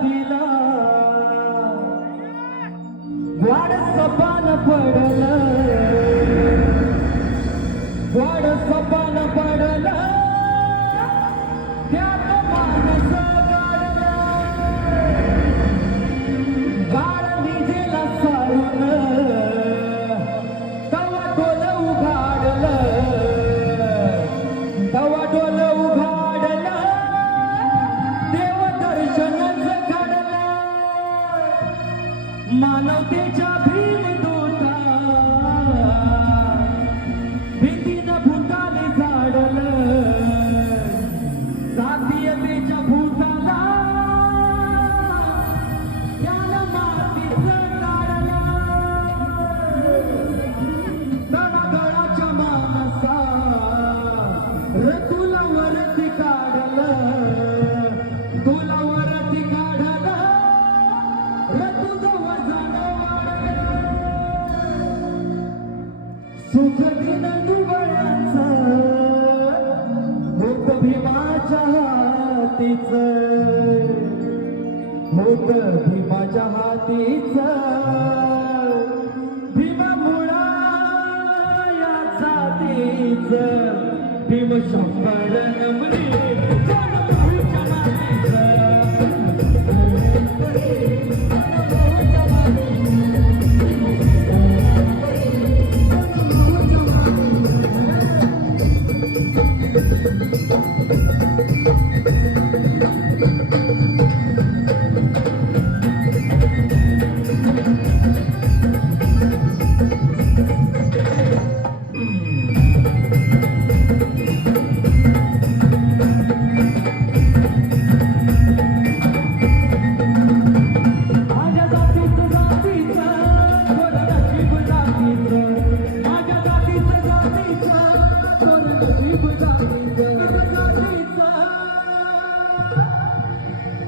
तिला वाड सपान पडलं, वाड सपान पडलं, त्यात माणस गाडलं, गाड निजेला सारून तवा डोल उघाडलं, तवा डोल उघाडलं, देव दर्शनच घडलं, मानवतेच्या भीमदूता भीतीनं भूताने झाडलं, जातीयतेच्या भूताला त्यानं मातीचं काढलं, तळागाळाच्या माणसा तुला वरती काढलं, तुला वरती काढलं, तुझं वजन वाढलं, सुख दिन दुबळ्याचं होत भीमाच्या हातीचं, होत भीमाच्या हातीचं, भीम मुळा या जातीचं, भीम 100 नंबरी जनभाऊच्या मातीचं.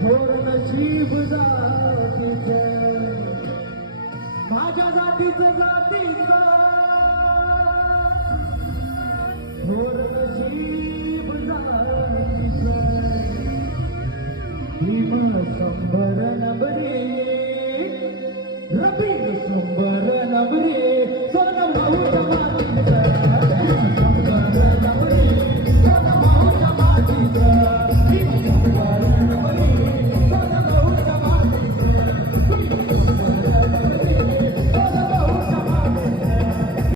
थोर नशीब जातीचं, माझ्या जातीचं जातीचं, थोर नशीब जातीचं, भीम 100 नंबरी, रबी 100